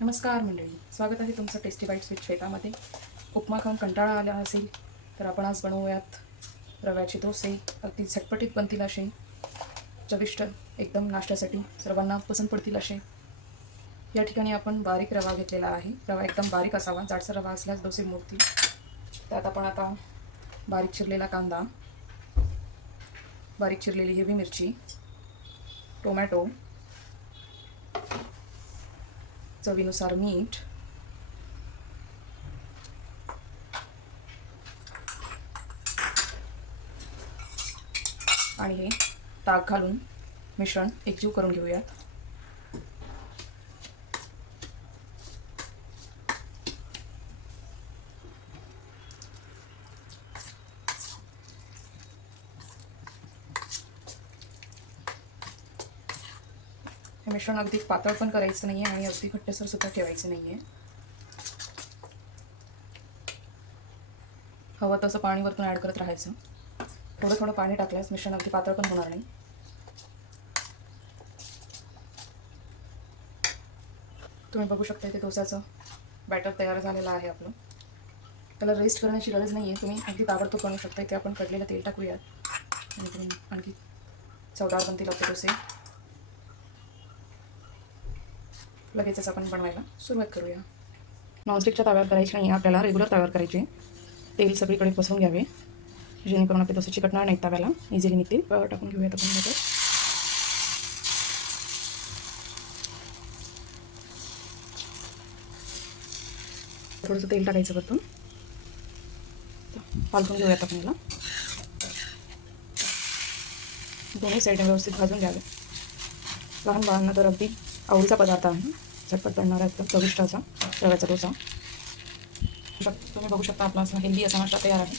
नमस्कार मंडळी स्वागत आहे तुमचं टेस्टी बाईट्स विथ श्वेतामध्ये. उपमा खाऊन कंटाळा आला असेल तर आपण आज बनवूयात रव्याचे डोसे अगदी झटपटीत बनतील असे. चविष्ट एकदम नाश्त्यासाठी सर्वांना पसंत पडतील असे. या ठिकाणी आपण बारीक रवा घेतलेला आहे. रवा एकदम बारीक असावा जाडसर रवा असल्यास डोसे मोडतील. त्यात आपण आता बारीक चिरलेला कांदा बारीक चिरलेली हिरवी मिरची टोमॅटो चवीनुसार मीठ आणि हे ताक घालून मिश्रण एकजीव करून घेऊयात. हे मिश्रण अगदी पातळ पण करायचं नाही आहे आणि अगदी घट्टसर सुद्धा ठेवायचं नाही आहे हवं तसं पाणी वरतून ॲड करत राहायचं. थोडं थोडं पाणी टाकल्यास मिश्रण अगदी पातळ पण होणार नाही. तुम्ही बघू शकता इथे डोस्याचं बॅटर तयार झालेलं आहे आपलं. त्याला रेस्ट करण्याची गरज नाही आहे तुम्ही अगदी ताबडतोब बनवू शकता इथे आपण कडलेलं तेल टाकूयात. आणि तुम्ही आणखी चवदार बनतील आपले डोसे. लगेचच आपण बनवायला सुरुवात करूया. नॉनस्टिकच्या तव्यावर करायची नाही आपल्याला रेग्युलर तव्यावर करायचे. तेल सगळीकडे पसरून घ्यावे. जेणेकरून आपले तसं चिकटणार नाही तव्याला. इझिली निघतील. तव्यावर टाकून घेऊयात आपण बटर. थोडंसं तेल टाकायचं परतून पालथून घेऊयात आपण याला. दोन्ही साईडने व्यवस्थित भाजून घ्यावे. लहान बाळांना तर अगदी आवडीचा पदार्थ आहे. झटपट बनणारा एकदम चविष्ट असा रव्याचा डोसा. तुम्ही बघू शकता आपला असा हेल्दी असा नाश्ता तयार आहे.